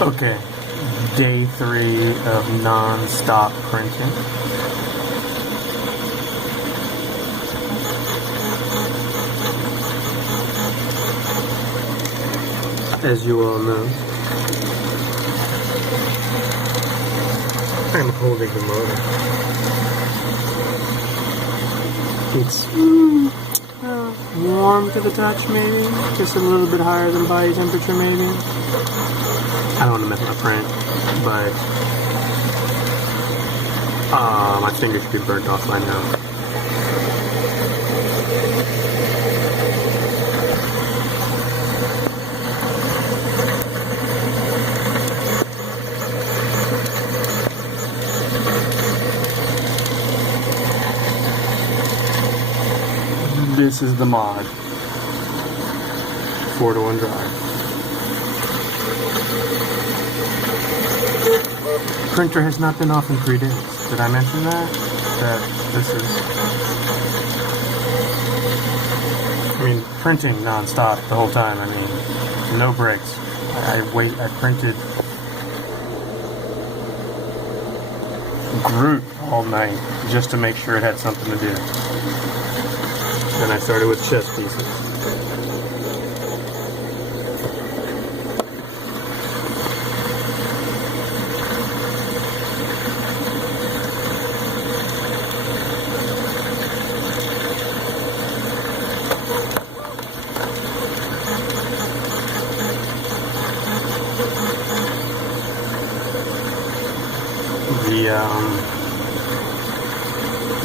Okay, day 3 of non-stop printing. As you all know, I'm holding the motor. It's warm to the touch, maybe. Just a little bit higher than body temperature, maybe. I don't want to mess my print, but my fingers should be burnt off by now. This is the mod. 4-to-1 drive. Printer has not been off in 3 days. Did I mention that? That this is... I mean, printing non-stop the whole time. I mean, no breaks. I printed Groot all night just to make sure it had something to do. Then I started with chess pieces.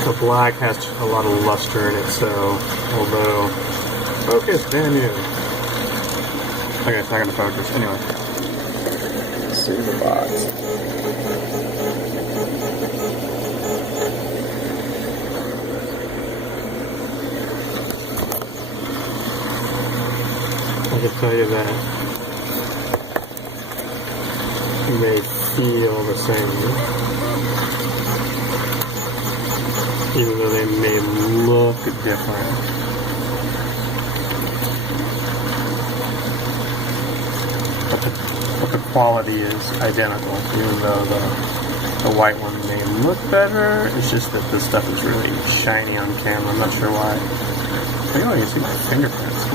The black has a lot of luster in it, so although focus, damn you. Okay, it's not gonna focus. Anyway, let's see the box. I can tell you that they feel the same. Even though they may look different. But the quality is identical, even though the white one may look better. It's just that this stuff is really shiny on camera. I'm not sure why. Oh, you see my fingerprints.